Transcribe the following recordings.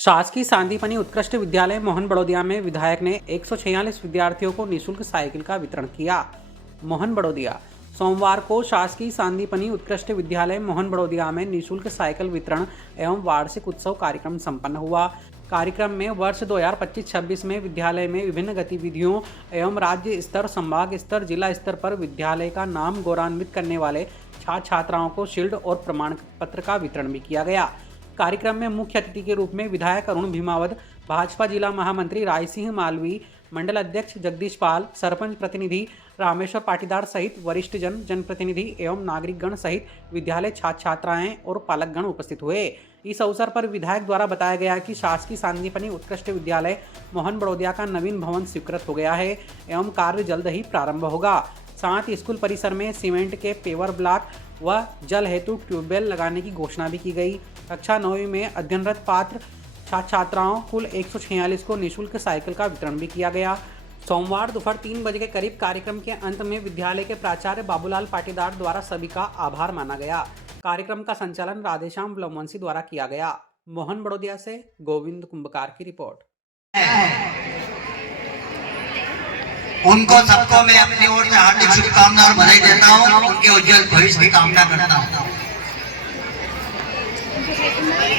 शासकीय सांदीपनी उत्कृष्ट विद्यालय मोहन बड़ौदिया में विधायक ने 146 विद्यार्थियों को निःशुल्क साइकिल का वितरण किया। मोहन बड़ौदिया सोमवार को शासकीय सांदीपनी उत्कृष्ट विद्यालय मोहन बड़ौदिया में निःशुल्क साइकिल वितरण एवं वार्षिक उत्सव कार्यक्रम संपन्न हुआ। कार्यक्रम में वर्ष 2025-26 में विद्यालय में विभिन्न गतिविधियों एवं राज्य स्तर, संभाग स्तर, जिला स्तर पर विद्यालय का नाम गौरवान्वित करने वाले छात्र छात्राओं को शील्ड और प्रमाण पत्र का वितरण भी किया गया। कार्यक्रम में मुख्य अतिथि के रूप में विधायक अरुण भीमावत, भाजपा जिला महामंत्री राय सिंह मालवी, मंडल अध्यक्ष जगदीश पाल, सरपंच प्रतिनिधि रामेश्वर पाटीदार सहित वरिष्ठ जनप्रतिनिधि एवं नागरिकगण सहित विद्यालय छात्र छात्राएं और पालकगण उपस्थित हुए। इस अवसर पर विधायक द्वारा बताया गया कि शासकीय सांदीपनी उत्कृष्ट विद्यालय मोहन बड़ौदिया का नवीन भवन स्वीकृत हो गया है एवं कार्य जल्द ही प्रारंभ होगा। साथ ही स्कूल परिसर में सीमेंट के पेवर ब्लॉक व जल हेतु ट्यूबवेल लगाने की घोषणा भी की गई। कक्षा 9वीं में अध्ययनरत पात्र छात्र छात्राओं कुल 146 को निःशुल्क साइकिल का वितरण भी किया गया। सोमवार दोपहर 3 बजे के करीब कार्यक्रम के अंत में विद्यालय के प्राचार्य बाबूलाल पाटीदार द्वारा सभी का आभार माना गया। कार्यक्रम का संचालन राधेश्याम ब्लवंशी द्वारा किया गया। मोहन बड़ौदिया से गोविंद कुंभकार की रिपोर्ट। उनको सबको मैं अपनी ओर से हार्दिक शुभकामना और बधाई देता हूँ। उनके उज्जवल भविष्य की कामना करता हूँ।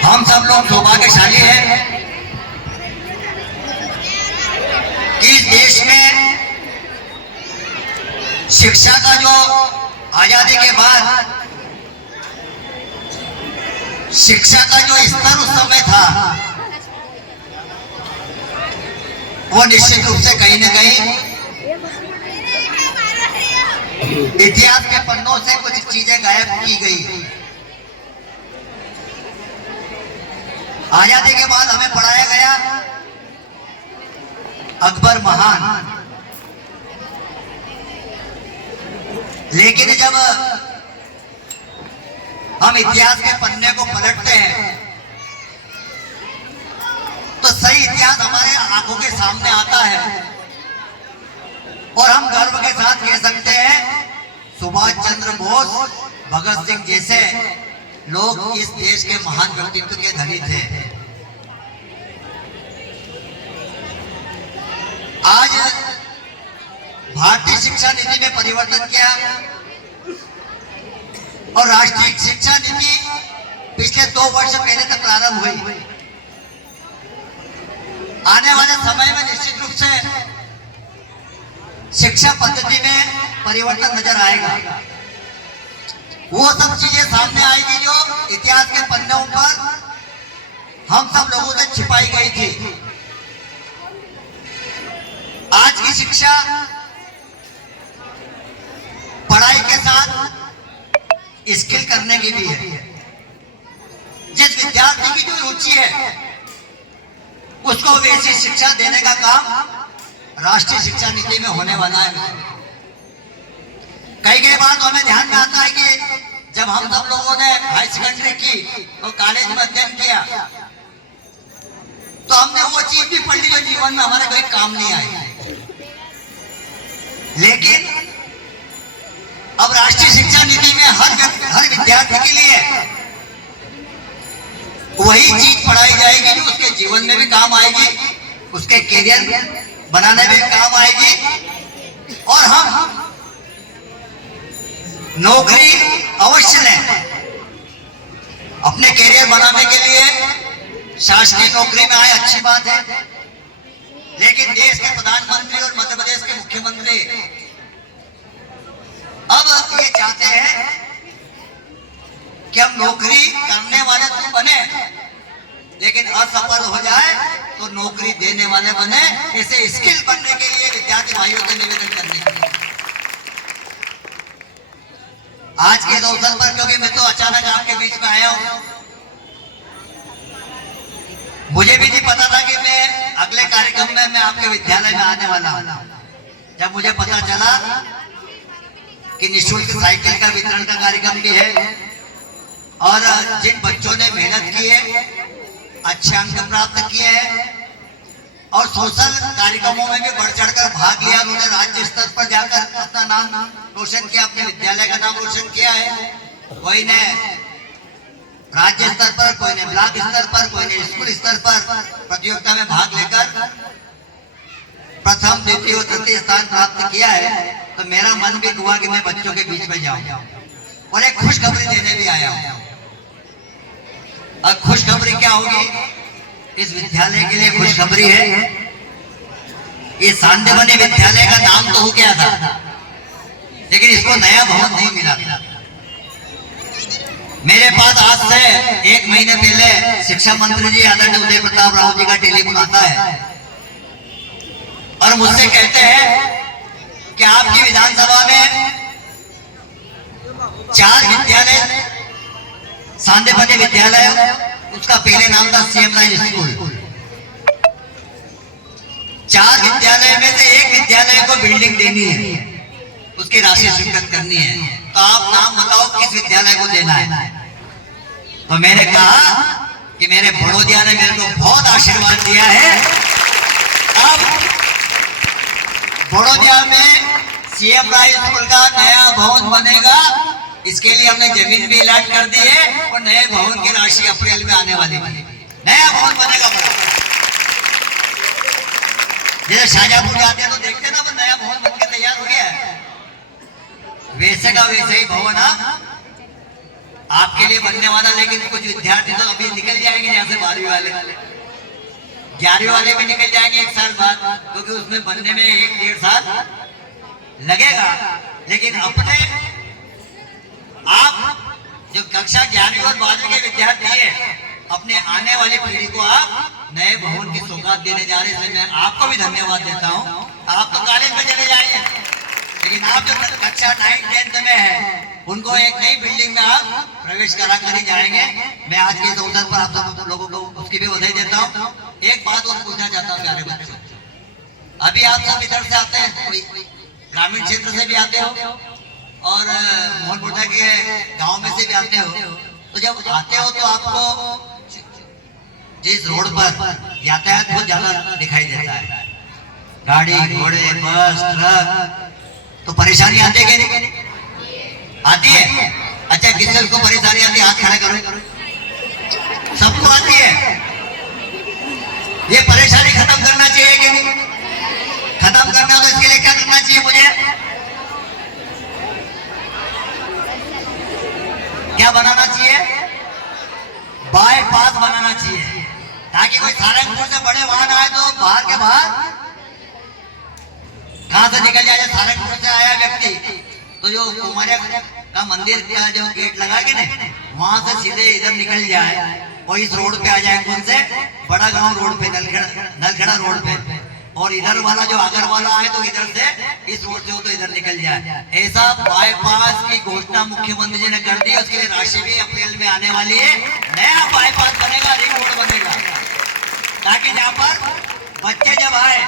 हम सब लोग सौभाग्यशाली हैं कि इस देश में शिक्षा का जो आजादी के बाद शिक्षा का जो स्तर उस समय था वो निश्चित रूप से कहीं न कहीं इतिहास के पन्नों से कुछ चीजें गायब की गई। आजादी के बाद हमें पढ़ाया गया अकबर महान, लेकिन जब हम इतिहास के पन्ने को पलटते हैं तो सही इतिहास हमारे आंखों के सामने आता है और हम गर्व के साथ कह सकते हैं सुभाष चंद्र बोस, भगत सिंह जैसे लोग इस देश के महान व्यक्तित्व के धनी थे। आज भारतीय शिक्षा नीति में परिवर्तन किया और राष्ट्रीय शिक्षा नीति पिछले 2 वर्ष पहले तक प्रारंभ हुई। आने वाले समय में निश्चित रूप से शिक्षा पद्धति में परिवर्तन नजर आएगा। वो सब चीजें सामने आएगी जो इतिहास के पन्नों पर हम सब लोगों से छिपाई गई थी। आज की शिक्षा पढ़ाई के साथ स्किल करने की भी है। जिस विद्यार्थी की जो रुचि है उसको वैसी शिक्षा देने का काम राष्ट्रीय शिक्षा नीति में होने वाला है। कई बार तो हमें ध्यान में आता है कि जब हम सब लोगों ने हाई सेकेंडरी की और कॉलेज में अध्ययन किया तो हमने वो चीज भी पढ़ ली जो जीवन में हमारे कोई काम नहीं आई। लेकिन अब राष्ट्रीय शिक्षा नीति में हर विद्यार्थी के लिए वही चीज पढ़ाई जाएगी जो उसके जीवन में भी काम आएगी, उसके कैरियर बनाने में काम आएगी और हम नौकरी अवश्य लें। अपने कैरियर बनाने के लिए शासकीय नौकरी में आए अच्छी बात है, लेकिन देश के प्रधानमंत्री और मध्य प्रदेश के मुख्यमंत्री अब ये चाहते हैं कि हम नौकरी करने वाले तो बने, लेकिन असफल हो जाए तो नौकरी देने वाले बने। इसे स्किल बनने के लिए विद्यार्थी भाइयों से निवेदन करने के लिए आज के अवसर पर, क्योंकि मैं तो अचानक आपके बीच में आया हूं, मुझे भी नहीं पता था कि मैं अगले कार्यक्रम में मैं आपके विद्यालय में आने वाला हूं। जब मुझे पता चला कि निःशुल्क साइकिल का वितरण का कार्यक्रम भी है और जिन बच्चों ने मेहनत की है, अच्छे अंक प्राप्त किए हैं और सोशल कार्यक्रमों में भी बढ़ चढ़कर भाग लिया, उन्होंने राज्य स्तर पर जाकर अपना नाम रोशन किया, अपने विद्यालय का नाम रोशन किया है, वही ने राज्य स्तर पर, कोई ने ब्लॉक स्तर पर, कोई ने स्कूल स्तर पर प्रतियोगिता में भाग लेकर प्रथम, द्वितीय और तृतीय स्थान प्राप्त किया है, तो मेरा मन भी हुआ कि मैं बच्चों के बीच में जाऊं और एक खुशखबरी देने भी आया हूं। और खुशखबरी क्या होगी? इस विद्यालय के लिए खुशखबरी है, ये सांदीपनि विद्यालय का नाम तो हो गया था, लेकिन इसको नया भवन नहीं मिला। मेरे पास आज से 1 महीने पहले शिक्षा मंत्री जी आदरणीय उदय प्रताप राव जी का टेलीफोन आता है और मुझसे कहते हैं कि आपकी विधानसभा में 4 विद्यालय, सांदीपनि विद्यालय, उसका पहले नाम था सीएम राइज स्कूल, 4 विद्यालय में से 1 विद्यालय को बिल्डिंग देनी है, उसकी राशि स्वीकृत करनी है, तो आप नाम बताओ किस विद्यालय को देना है। तो मैंने कहा कि मेरे बड़ौदिया ने मेरे को बहुत आशीर्वाद दिया है, अब बड़ौदिया में सीएम राइज स्कूल का नया भवन बनेगा, इसके लिए हमने जमीन भी अलॉट कर दी है और नए भवन की राशि अप्रैल में आने वाली है। नया भवन बनेगा बड़ा, जैसे शाहजहांपुर जाते हैं तो देखते हैं ना, वो नया भवन बनके तैयार हो गया है, वैसे का वैसे ही भवन आपके लिए बनने वाला। लेकिन कुछ विद्यार्थी तो अभी निकल जाएंगे यहाँ से, 12वीं वाले, 11वीं वाले भी निकल जाएंगे 1 साल बाद, क्योंकि उसमें बनने में 1-1.5 साल लगेगा। लेकिन अपने आप जो कक्षा 11वीं और 12वीं के विद्यार्थी है, अपने आने वाली पीढ़ी को आप नए भवन की सौगात देने जा रहे हैं, इसलिए मैं आपको भी धन्यवाद देता हूँ। आप तो कॉलेज में चले जाइए, लेकिन आप जो कक्षा 9-10 में है, उनको एक नई बिल्डिंग में आप प्रवेश करा कर ही जाएंगे। मैं आज के इस अवसर पर आप सब लोगों को उसकी भी बधाई देता हूँ। एक बात और पूछना चाहता हूँ प्यारे बच्चों, अभी आप सब इधर से आते हैं, कोई ग्रामीण क्षेत्र से भी आते हो और मोहनपुरा के गांव में से भी आते हो, तो जब आते हो तो आपको जिस रोड पर यातायात बहुत ज्यादा दिखाई देता है, गाड़ी घोड़े बस ट्रक, तो परेशानी आती है कि नहीं? आती है। अच्छा, किससे उसको परेशानी आती है? हाथ खड़ा करो। सबको आती है। ये परेशानी खत्म करना चाहिए कि नहीं? खत्म करना तो इसके लिए क्या करना चाहिए मुझे? क्या बनाना चाहिए? बाईपास बनाना चाहिए, ताकि कोई सारंगपुर से बड़े वाहन आए तो बाहर के बाहर कहां से निकल जाए। सारंगपुर से आया व्यक्ति तो जो कुमारिया का मंदिर का जो गेट लगा के ना, वहां से सीधे इधर निकल जाए और इस रोड पे आ जाए, कौन से बड़ा गांव रोड पे, नलखेड़ा रोड पे, और इधर वाला जो आगर वाला आए तो इधर से इस रोड से हो तो इधर निकल जाए। ऐसा बाईपास की घोषणा मुख्यमंत्री जी ने कर दी, उसके लिए राशि भी अप्रैल में आने वाली है। नया बाईपास बनेगा, रिंग रोड बनेगा, ताकि जहाँ पर बच्चे जब आए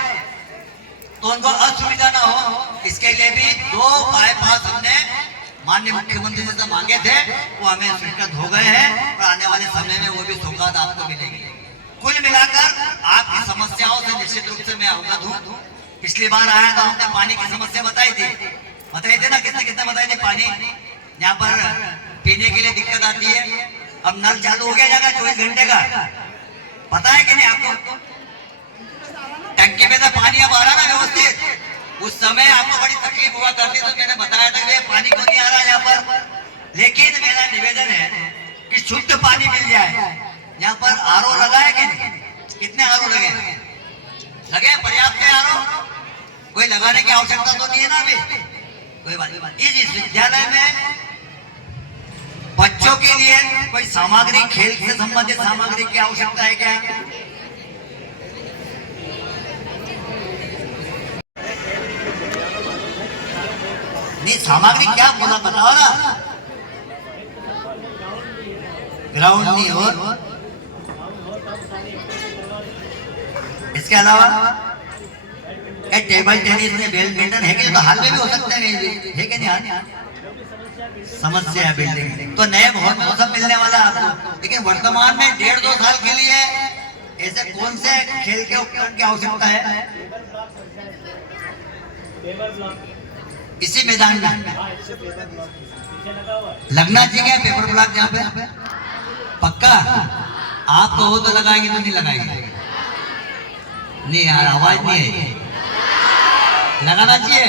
तो उनको असुविधा ना हो। इसके लिए भी 2 बाईपास हमने माननीय मुख्यमंत्री जी से मांगे थे, वो हमें स्वीकृत हो गए हैं और आने वाले समय में वो भी सौगात आपको मिलेगी। कुल मिलाकर आपकी समस्याओं से निश्चित रूप से मैं अवगत हूँ। पिछली बार आया था, हमने पानी की समस्या बताई थी ना, किसने बताई थी? पानी यहाँ पर पीने के लिए दिक्कत आती है। अब नल चालू हो गया जाएगा 24 घंटे का, पता है कि नहीं आपको? टंकी में से पानी अब आ रहा ना व्यवस्थित। उस समय आपको बड़ी तकलीफ हुआ करती, तो मैंने बताया था कि पानी क्यों नहीं आ रहा यहाँ पर। लेकिन मेरा निवेदन है कि शुद्ध पानी मिल जाए। यहाँ पर आरओ लगा है कि नहीं? कितने आरओ लगे? पर्याप्त है आरओ? कोई लगाने की आवश्यकता तो नहीं है ना अभी? कोई बात नहीं। इस विद्यालय में बच्चों के लिए कोई सामग्री, खेल से संबंधित सामग्री की आवश्यकता है क्या? नहीं, सामग्री क्या बोला बताओ ना। ग्राउंड नहीं और इसके अलावा टेबल टेनिस में बैडमिंटन है कि तो हाल में भी हो सकता है कि नहीं? हाल समस्या है बिल्डिंग तो नए बहुत मौसम मिलने वाला है आपको। लेकिन वर्तमान में 1.5-2 साल के लिए ऐसे कौन से खेल के उपकरण की आवश्यकता है? इसी मैदान में लगना चाहिए पेपर ब्लॉक जहाँ पे, पक्का? आप तो हो तो लगाएंगे, तो नहीं लगाएंगे? नहीं यार, आवाज नहीं है, लगाना चाहिए।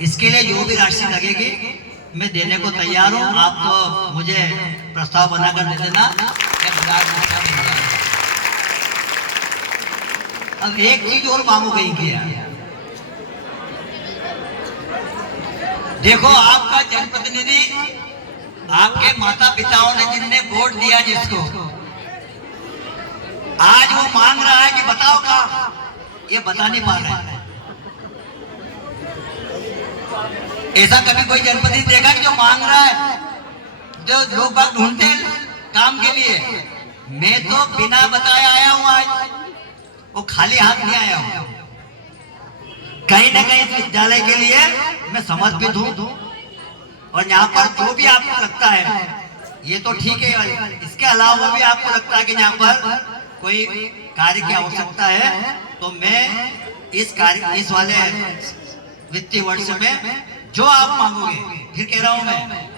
इसके लिए जो भी राशि लगेगी मैं देने को तैयार हूँ। आप तो मुझे प्रस्ताव बनाकर दे देना, मैं बाजार में अच्छा मिल जाएगा। अब एक चीज और मांगू कहीं किया, देखो आपका जनप्रतिनिधि, आपके माता पिताओं ने जिनने वोट दिया जिसको, आज वो मांग रहा है कि बताओ का, ये बता नहीं पा रहा है। ऐसा कभी कोई जनप्रतिनिधि देखा कि जो मांग रहा है, जो लोग बाग ढूंढते हैं काम के लिए? मैं तो बिना बताए आया हूं आज, वो खाली हाथ नहीं आया हूं। कहीं ना कहीं इस विद्यालय के लिए मैं समर्पित हूं, और यहाँ पर जो भी आपको लगता है ये तो ठीक है, इसके अलावा भी आपको लगता है कि यहाँ पर कोई कार्य की आवश्यकता है, तो मैं इस वाले वित्तीय वर्ष में जो आप मांगोगे, फिर कह रहा हूं मैं,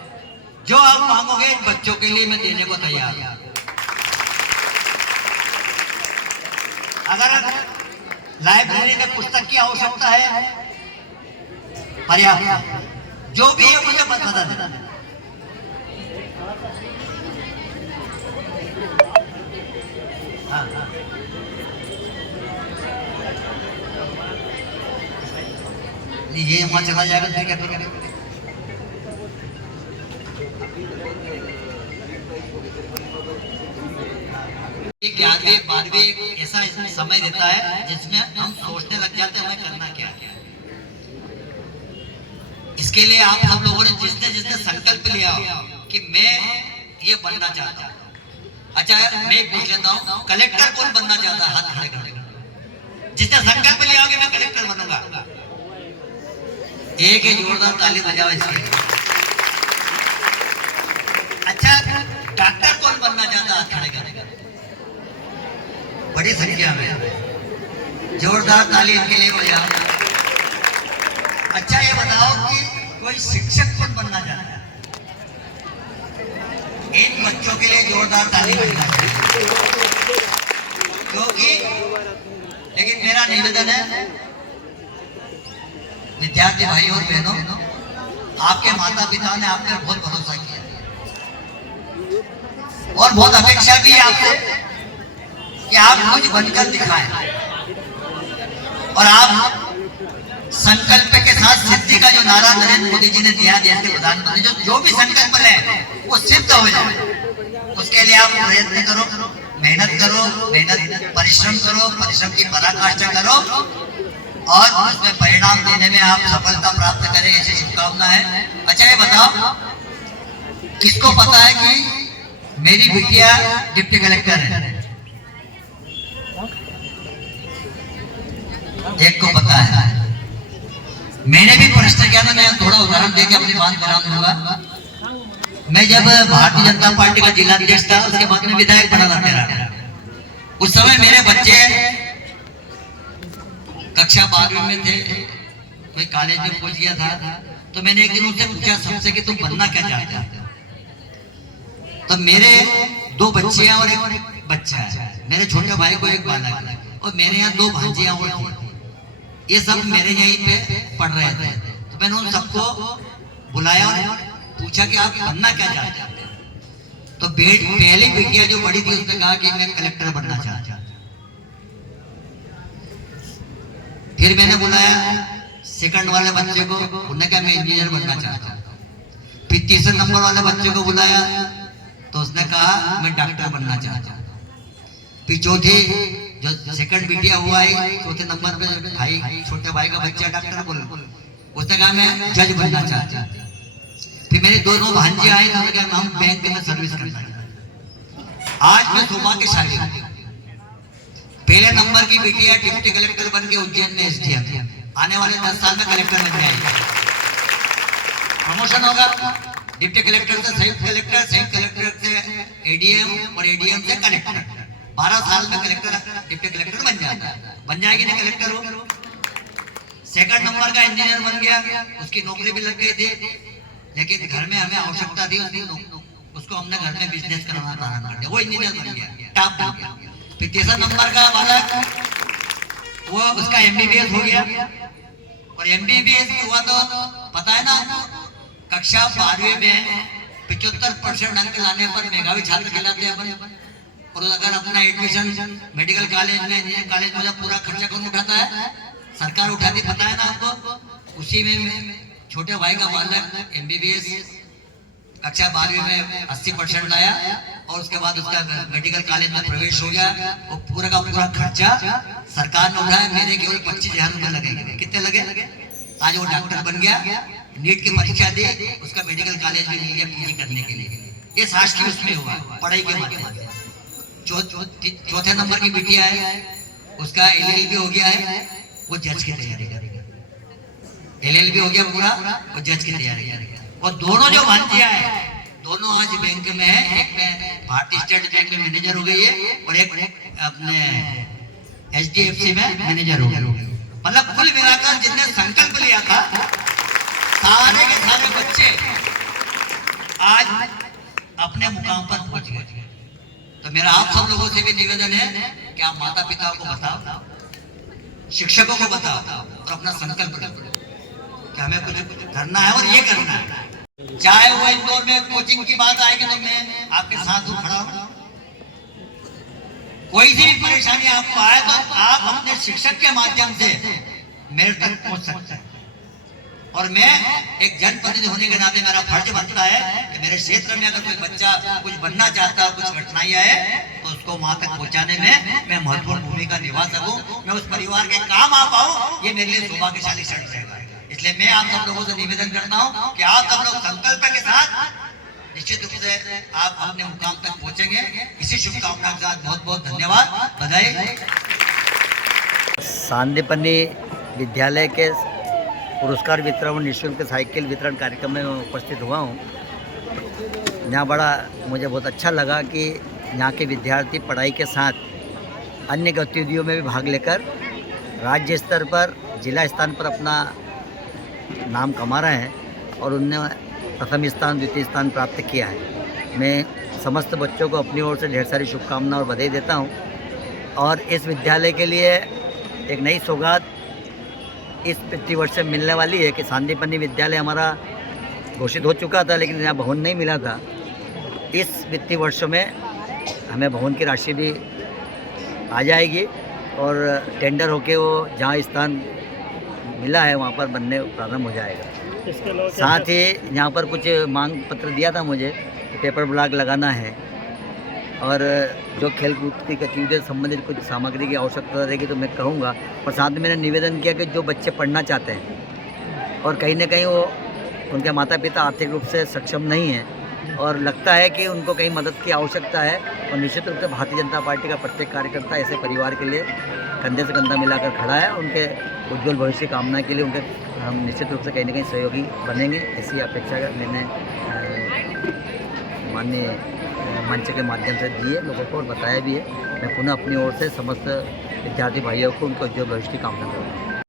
जो आप मांगोगे बच्चों के लिए मैं देने को तैयार हूं। अगर लाइब्रेरी में पुस्तक की आवश्यकता है, पर्याप्त, जो भी है मुझे बता देना। हाँ। ये वहां चला जाएगा, ठीक है, ठीक है। ग्यारहवीं 12वीं ऐसा समय देता है जिसमें हम सोचने लग जाते हैं हमें करना क्या है। इसके लिए आप सब लोगों ने जिसने जिसने संकल्प लिया कि मैं ये बनना चाहता हूँ, अच्छा मैं पूछ लेता हूँ, कलेक्टर कौन बनना चाहता है? हाथ खड़े करें जिसने संकल्प लिया कि मैं कलेक्टर बनूंगा। एक ही जोरदार ताली बजाओ इसके लिए। अच्छा, डॉक्टर कौन बनना चाहता है? हाथ खड़े करें, बड़ी संख्या में, जोरदार ताली इनके लिए बजाओ। अच्छा ये बताओ कि कोई शिक्षक कौन बनना चाहता है? इन बच्चों के लिए जोरदार ताली बजना चाहिए, क्योंकि लेकिन मेरा निवेदन है विद्यार्थी भाइयों और बहनों, आपके माता पिता ने आप पर बहुत भरोसा किया और बहुत अपेक्षा भी है आपसे कि आप कुछ बनकर दिखाएं, और आप संकल्प के साथ सिद्धि का जो नारा नरेंद्र मोदी जी ने दिया, देश के प्रधानमंत्री, जो भी संकल्प ले वो सिद्ध हो जाए, उसके लिए आप प्रयत्न करो, मेहनत करो, मेहनत परिश्रम करो, परिश्रम की पराकाष्ठा करो, और उसमें परिणाम देने में आप सफलता प्राप्त करें, ऐसी शुभकामना है। अच्छा ये बताओ, किसको पता है कि मेरी बिटिया डिप्टी कलेक्टर है? एक को पता है। मैंने भी प्रश्न किया था, मैं थोड़ा उदाहरण देके अपनी बात विराम दूंगा। मैं जब भारतीय जनता पार्टी का जिलाध्यक्ष था, उसके बाद में विधायक बना था मेरा, उस समय मेरे बच्चे कक्षा 12वीं में थे, कोई कॉलेज में पहुंच गया था, तो मैंने एक दिन उनसे पूछा सबसे कि तुम बनना क्या चाहते हो? तो मेरे 2 बच्चे और एक बच्चा है, मेरे छोटे भाई को एक बालक है, और मेरे यहाँ 2 भांजियां और थी, ये सब मेरे यहीं पे पढ़ रहे थे। तो मैंने उन सबको बुलाया और पूछा कि आप बनना क्या चाहते हैं? तो पहली बेटिया जो बड़ी थी उसने कहा कि मैं कलेक्टर बनना चाहता हूं। फिर मैंने बुलाया सेकंड वाले बच्चे को, उन्होंने कहा मैं इंजीनियर बनना चाहता हूँ। फिर तीसरे नंबर वाले बच्चे को बुलाया तो उसने कहा मैं डॉक्टर बनना चाहता हूँ। फिर चौथे जो सेकंड बिटिया हुआ है, चौथे नंबर पे भाई, छोटे भाई का बच्चा डॉक्टर बोला, उसने कहा मैं जज बनना चाहता हूँ। फिर मेरे दोनों भांजे आए, उन्होंने कहा हम बैंक में सर्विस करना चाहते। आज मैं सौभाग्यशाली हूँ, पहले नंबर की बिटिया डिप्टी कलेक्टर बन के उज्जैन में एसडीएम, आने वाले 10 साल में कलेक्टर बन जाएगी, प्रमोशन होगा, डिप्टी कलेक्टर से संयुक्त कलेक्टर, संयुक्त कलेक्टर से एडीएम और एडीएम से कलेक्टर, 12 साल में कलेक्टर डिप्टी कलेक्टर बन जाता है, बन जाएगी ना कलेक्टर हो। सेकंड नंबर का इंजीनियर बन गया, उसकी नौकरी भी लग गई थी, लेकिन घर में हमें आवश्यकता थी उसको उसको हमने घर में बिजनेस कराना प्रारंभ कर दिया, वो इंजीनियर बन गया, टॉप बन गया। फिर तीसरा नंबर का बालक वो उसका एमबीबीएस हो गया, और एमबीबीएस हुआ तो पता है ना, कक्षा 12वीं में 75% अंक लाने पर मेधावी छात्र कहलाते हैं अपन। और अगर अपना एडमिशन मेडिकल कॉलेज में, इंजीनियरिंग कॉलेज में पूरा खर्चा कौन उठाता है? सरकार उठाती, पता है ना आपको। उसी में छोटे भाई का बालक एमबीबीएस कक्षा 12वीं में 80% लाया, और उसके बाद उसका मेडिकल कॉलेज में प्रवेश हो गया। वो पूरा का पूरा खर्चा सरकार ने उठाया, मेरे केवल 25,000 रुपये लगेंगे। कितने लगे? आज वो डॉक्टर बन गया, नीट की परीक्षा दी, उसका मेडिकल कॉलेज भी मिल गया पीजी करने के लिए। ये शासकीय उसमें हुआ पढ़ाई के माध्यम से। चौथे नंबर की बिटिया है, उसका एलएलबी हो गया है, वो जज की तैयारी करेगा। एलएलबी हो गया पूरा, वो जज की तैयारी करेगा। और दोनों जो भांजियां है, दोनों आज बैंक में है। एक में भारतीय स्टेट बैंक में मैनेजर हो गई है, और एक अपने एचडीएफसी में मैनेजर हो गई। मतलब कुल मिलाकर जिसने संकल्प लिया था, सारे के सारे बच्चे आज अपने मुकाम पर पहुंच गए। तो मेरा आप सब लोगों से भी निवेदन है कि आप माता पिता को बताओ, शिक्षकों को बताओ, और अपना संकल्प करो कि हमें कुछ करना है और ये करना है। चाहे वो इंदौर में कोचिंग की बात आएगी तो मैं आपके साथ हूँ, खड़ा हूँ। कोई सी भी परेशानी आपको आए तो आप अपने शिक्षक के माध्यम से मेरे तक पहुंच सकते हैं। और मैं एक जनप्रतिनिधि होने के नाते मेरा फर्ज बनता है कि मेरे क्षेत्र में अगर कोई बच्चा कुछ बनना चाहता है, कुछ कठिनाई आए, तो उसको वहां तक पहुंचाने में मैं महत्वपूर्ण भूमिका निभा सकूं, मैं उस परिवार के काम आ पाऊं, ये मेरे लिए सौभाग्यशाली क्षण रहेगा। इसलिए मैं आप सब लोगों से निवेदन करता हूं कि आप सब लोग संकल्प के साथ निश्चित रूप से आप अपने मुकाम तक पहुंचेंगे। इसी शुभकामना के साथ बहुत बहुत धन्यवाद, बधाई। सांदीपनी विद्यालय के पुरस्कार वितरण, निःशुल्क साइकिल वितरण कार्यक्रम में मैं उपस्थित हुआ हूँ। यहाँ बड़ा मुझे बहुत अच्छा लगा कि यहाँ के विद्यार्थी पढ़ाई के साथ अन्य गतिविधियों में भी भाग लेकर राज्य स्तर पर, जिला स्थान पर अपना नाम कमा रहे हैं, और उनने प्रथम स्थान, द्वितीय स्थान प्राप्त किया है। मैं समस्त बच्चों को अपनी ओर से ढेर सारी शुभकामनाएं और बधाई देता हूँ। और इस विद्यालय के लिए एक नई सौगात इस वित्तीय वर्ष से मिलने वाली है कि सांदीपनी विद्यालय हमारा घोषित हो चुका था, लेकिन यहाँ भवन नहीं मिला था। इस वित्तीय वर्ष में हमें भवन की राशि भी आ जाएगी, और टेंडर होके वो जहाँ स्थान मिला है वहाँ पर बनने प्रारंभ हो जाएगा। साथ ही यहाँ पर कुछ मांग पत्र दिया था मुझे कि पेपर ब्लॉक लगाना है, और जो खेल कूद की गतिविधियों से संबंधित कुछ सामग्री की आवश्यकता रहेगी तो मैं कहूँगा। और साथ में मैंने निवेदन किया कि जो बच्चे पढ़ना चाहते हैं और कहीं ना कहीं वो उनके माता पिता आर्थिक रूप से सक्षम नहीं हैं, और लगता है कि उनको कहीं मदद की आवश्यकता है, और निश्चित रूप से भारतीय जनता पार्टी का प्रत्येक कार्यकर्ता ऐसे परिवार के लिए कंधे से कंधा मिलाकर खड़ा है। उनके उज्ज्वल भविष्य कामना के लिए उनके हम निश्चित रूप से कहीं ना कहीं सहयोगी बनेंगे, ऐसी अपेक्षा मैंने माननीय मंच के माध्यम से दी है लोगों को, और बताया भी है। मैं पुनः अपनी ओर से समस्त विद्यार्थी भाइयों को उनके उज्ज्वल भविष्य की कामना करूँगा।